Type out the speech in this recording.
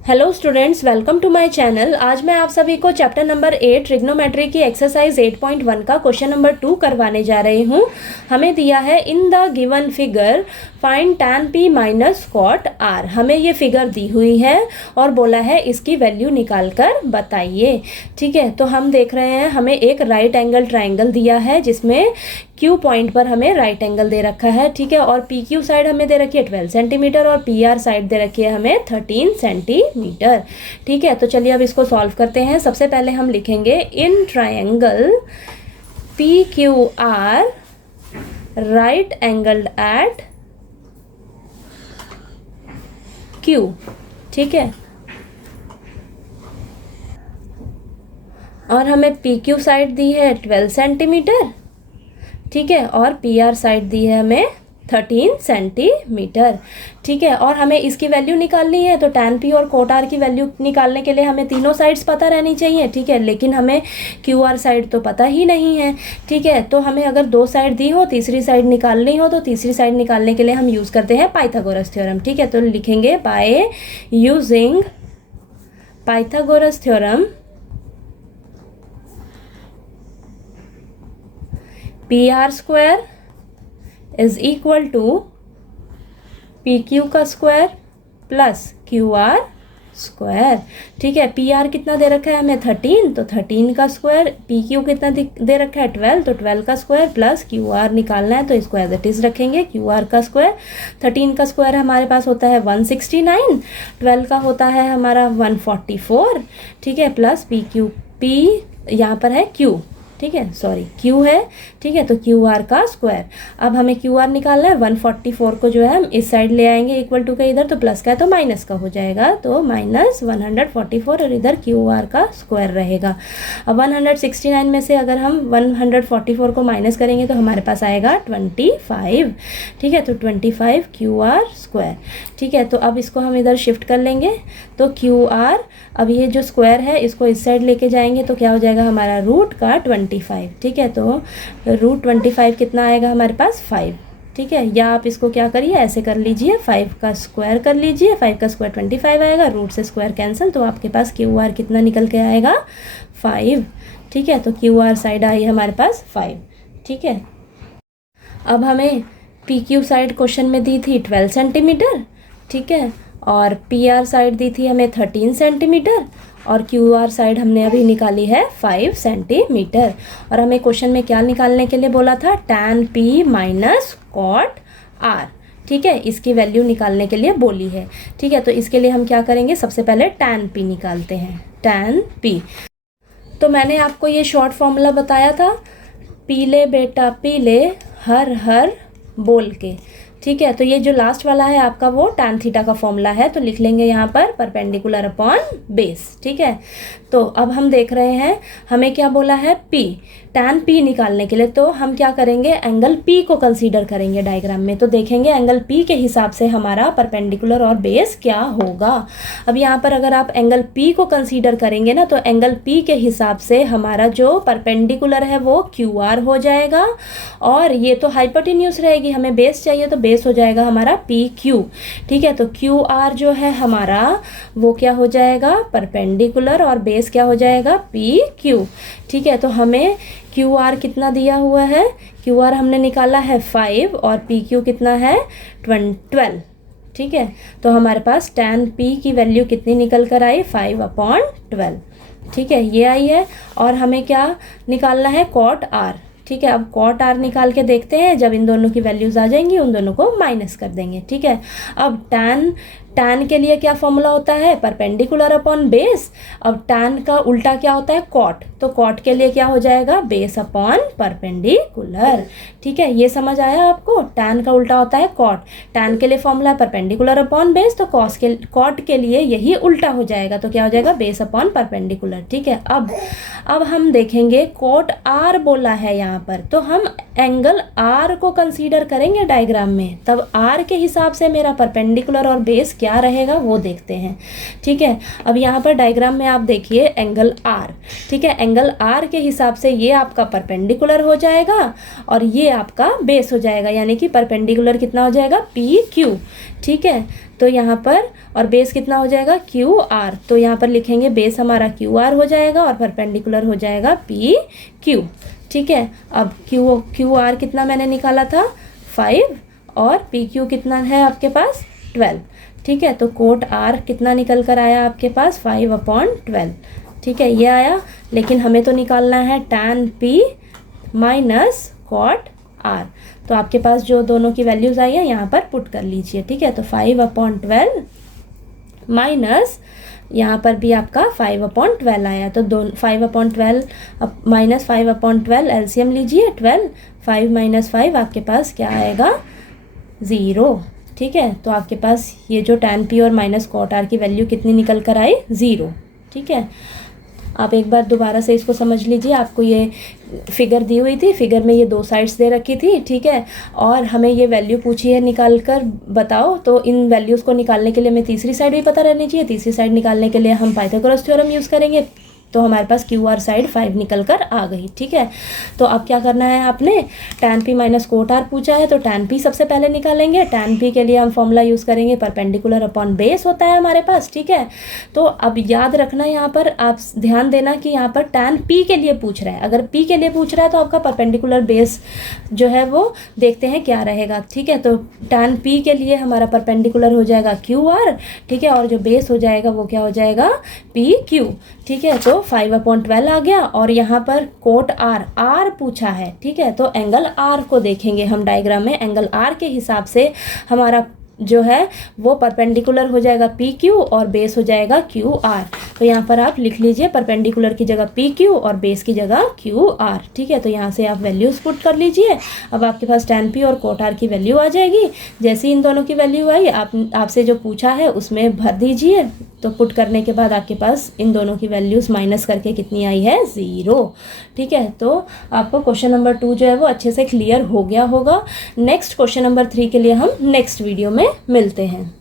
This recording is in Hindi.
Hello students, welcome to my channel. आज मैं आप सभी को चैप्टर नंबर 8 ट्रिग्नोमेट्री की एक्सरसाइज 8.1 का क्वेश्चन नंबर 2 करवाने जा रही हूँ। हमें दिया है in the given figure find tan p minus cot r। हमें ये फिगर दी हुई है और बोला है इसकी वैल्यू निकाल कर बताइए। ठीक है, तो हम देख रहे हैं हमें एक राइट एंगल ट्राइंगल दिया है जिसमें Q पॉइंट पर हमें राइट एंगल दे रखा है। ठीक है, और PQ साइड हमें दे रखी है 12 सेंटीमीटर और PR साइड दे रखी है हमें 13 सेंटीमीटर। ठीक है, तो चलिए अब इसको सॉल्व करते हैं। सबसे पहले हम लिखेंगे in triangle PQR right angled at Q। ठीक है, और हमें PQ साइड दी है 12 सेंटीमीटर। ठीक है, और PR साइड दी है हमें 13 सेंटीमीटर। ठीक है, और हमें इसकी वैल्यू निकालनी है, तो tan p और cot r की वैल्यू निकालने के लिए हमें तीनों साइड्स पता रहनी चाहिए। ठीक है, लेकिन हमें QR साइड तो पता ही नहीं है। ठीक है, तो हमें अगर दो साइड दी हो, तीसरी साइड निकालनी हो, तो तीसरी साइड निकालने के लिए हम यूज़ करते हैं पाइथागोरस थ्योरम। ठीक है, तो लिखेंगे by using Pythagoras theorem PR square is equal to PQ का स्क्वायर प्लस QR स्क्वायर। ठीक है, PR कितना दे रखा है हमें 13, तो 13 का स्क्वायर। PQ कितना दे रखा है 12, तो 12 का स्क्वायर प्लस QR निकालना है, तो इसको एज इट इज रखेंगे। QR का स्क्वायर, 13 का स्क्वायर हमारे पास होता है 169, 12 का होता है हमारा 144। ठीक है, प्लस P यहाँ पर है Q। ठीक है, सॉरी Q है। ठीक है, तो QR का स्क्वायर। अब हमें QR निकालना है। 144 को जो है हम इस साइड ले आएंगे इक्वल टू के इधर, तो प्लस का है तो माइनस का हो जाएगा, तो माइनस 144 और इधर QR का स्क्वायर रहेगा। अब 169 में से अगर हम 144 को माइनस करेंगे तो हमारे पास आएगा 25। ठीक है, तो 25 QR स्क्वायर। ठीक है, तो अब इसको हम इधर शिफ्ट कर लेंगे, तो QR, अब ये जो स्क्वायर है इसको इस साइड लेके जाएंगे तो क्या हो जाएगा हमारा रूट का 25। ठीक है, तो रूट 25 कितना आएगा हमारे पास 5। ठीक है, या आप इसको क्या करिए, ऐसे कर लीजिए, 5 का स्क्वायर कर लीजिए। 5 का स्क्वायर 25 आएगा, रूट से स्क्वायर कैंसिल, तो आपके पास QR कितना निकल के आएगा 5। ठीक है, तो QR साइड आई हमारे पास 5। ठीक है, अब हमें PQ साइड क्वेश्चन में दी थी 12 सेंटीमीटर। ठीक है, और PR साइड दी थी हमें 13 सेंटीमीटर और QR साइड हमने अभी निकाली है 5 सेंटीमीटर। और हमें क्वेश्चन में क्या निकालने के लिए बोला था, tan p minus cot r। ठीक है, इसकी वैल्यू निकालने के लिए बोली है। ठीक है, तो इसके लिए हम क्या करेंगे, सबसे पहले tan p निकालते हैं। tan p, तो मैंने आपको ये शॉर्ट फॉर्मूला बताया था, पीले बेटा पीले हर हर बोल के। ठीक है, तो ये जो लास्ट वाला है आपका वो tan थीटा का फॉर्मूला है, तो लिख लेंगे यहाँ पर परपेंडिकुलर अपॉन बेस। ठीक है, तो अब हम देख रहे हैं हमें क्या बोला है, P, tan P निकालने के लिए तो हम क्या करेंगे, एंगल P को कंसीडर करेंगे डायग्राम में, तो देखेंगे एंगल P के हिसाब से हमारा परपेंडिकुलर और बेस क्या होगा। अब यहाँ पर अगर आप एंगल P को कंसीडर करेंगे ना, तो एंगल P के हिसाब से हमारा जो परपेंडिकुलर है वो QR हो जाएगा, और ये तो हाइपोटेन्यूज रहेगी, हमें बेस चाहिए तो बेस हो जाएगा हमारा PQ। ठीक है, तो QR जो है हमारा वो क्या हो जाएगा, परपेंडिकुलर, और बेस क्या हो जाएगा PQ। ठीक है, तो हमें QR कितना दिया हुआ है, QR हमने निकाला है 5 और PQ कितना है 12। ठीक है, तो हमारे पास tan P की वैल्यू कितनी निकल कर आई, 5/12। ठीक है, ये आई है, और हमें क्या निकालना है, cot R। ठीक है, अब cot r निकाल के देखते हैं, जब इन दोनों की वैल्यूज आ जाएंगी उन दोनों को माइनस कर देंगे। ठीक है, अब tan के लिए क्या फॉर्मूला होता है, परपेंडिकुलर अपॉन बेस। अब tan का उल्टा क्या होता है, cot, तो cot के लिए क्या हो जाएगा, बेस अपॉन परपेंडिकुलर। ठीक है, ये समझ आया आपको, tan का उल्टा होता है cot, tan के लिए फॉर्मूला है परपेंडिकुलर अपॉन बेस, तो cot के लिए यही उल्टा हो जाएगा, तो क्या हो जाएगा, बेस अपॉन परपेंडिकुलर। ठीक है, अब हम देखेंगे cot r बोला है यहाँ पर, तो हम एंगल आर को कंसीडर करेंगे डायग्राम में, तब आर के हिसाब से मेरा परपेंडिकुलर और बेस क्या रहेगा वो देखते हैं। ठीक है, अब यहाँ पर डायग्राम में आप देखिए एंगल आर, ठीक है, एंगल आर के हिसाब से ये आपका परपेंडिकुलर हो जाएगा और ये आपका बेस हो जाएगा, यानी कि परपेंडिकुलर कितना हो जाएगा पी क्यू। ठीक है, तो यहाँ पर और बेस कितना हो जाएगा क्यू आर, तो यहाँ पर लिखेंगे बेस हमारा क्यू आर हो जाएगा और परपेंडिकुलर हो जाएगा पी क्यू। ठीक है, अब क्यू आर कितना मैंने निकाला था 5 और पी क्यू कितना है आपके पास 12। ठीक है, तो कोट आर कितना निकल कर आया आपके पास 5/12। ठीक है, ये आया, लेकिन हमें तो निकालना है tan p minus cot R, तो आपके पास जो दोनों की वैल्यूज़ आई है यहाँ पर पुट कर लीजिए। ठीक है, तो 5/12 माइनस यहाँ पर भी आपका 5/12 आया, तो 5/12 माइनस 5/12 एलसीएम लीजिए 12, 5 माइनस 5 आपके पास क्या आएगा 0। ठीक है, तो आपके पास ये जो tan p और माइनस कॉट आर की वैल्यू कितनी निकल कर आई 0। ठीक है, आप एक बार दोबारा से इसको समझ लीजिए, आपको ये फिगर दी हुई थी, फिगर में ये 2 साइड्स दे रखी थी। ठीक है, और हमें ये वैल्यू पूछी है निकाल कर बताओ, तो इन वैल्यूज़ को निकालने के लिए हमें तीसरी साइड भी पता रहनी चाहिए। तीसरी साइड निकालने के लिए हम पाइथागोरस थ्योरम यूज़ करेंगे, तो हमारे पास क्यू आर साइड 5 निकल कर आ गई। ठीक है, तो अब क्या करना है, आपने tan p minus cot R पूछा है, तो tan p सबसे पहले निकालेंगे। tan p के लिए हम फॉर्मूला यूज़ करेंगे, परपेंडिकुलर अपॉन बेस होता है हमारे पास। ठीक है, तो अब याद रखना, यहाँ पर आप ध्यान देना कि यहाँ पर tan p के लिए पूछ रहा है। अगर p के लिए पूछ रहा है तो आपका परपेंडिकुलर बेस जो है वो देखते हैं क्या रहेगा। ठीक है, तो tan p के लिए हमारा परपेंडिकुलर हो जाएगा क्यू आर। ठीक है, और जो बेस हो जाएगा वो क्या हो जाएगा पी क्यू। ठीक है, तो 5/12 आ गया, और यहाँ पर कोट आर पूछा है। ठीक है, तो एंगल आर को देखेंगे हम डायग्राम में, एंगल आर के हिसाब से हमारा जो है वो परपेंडिकुलर हो जाएगा पी क्यू और बेस हो जाएगा क्यू आर। तो यहाँ पर आप लिख लीजिए परपेंडिकुलर की जगह पी क्यू और बेस की जगह क्यू आर। ठीक है, तो यहाँ से आप वैल्यूज़ पुट कर लीजिए। अब आपके पास tan p और कोट आर की वैल्यू आ जाएगी। जैसे ही इन दोनों की वैल्यू आई, आपसे जो पूछा है उसमें भर दीजिए। तो पुट करने के बाद आपके पास इन दोनों की वैल्यूज़ माइनस करके कितनी आई है 0। ठीक है, तो आपको क्वेश्चन नंबर 2 जो है वो अच्छे से क्लियर हो गया होगा। नेक्स्ट क्वेश्चन नंबर 3 के लिए हम नेक्स्ट वीडियो में मिलते हैं।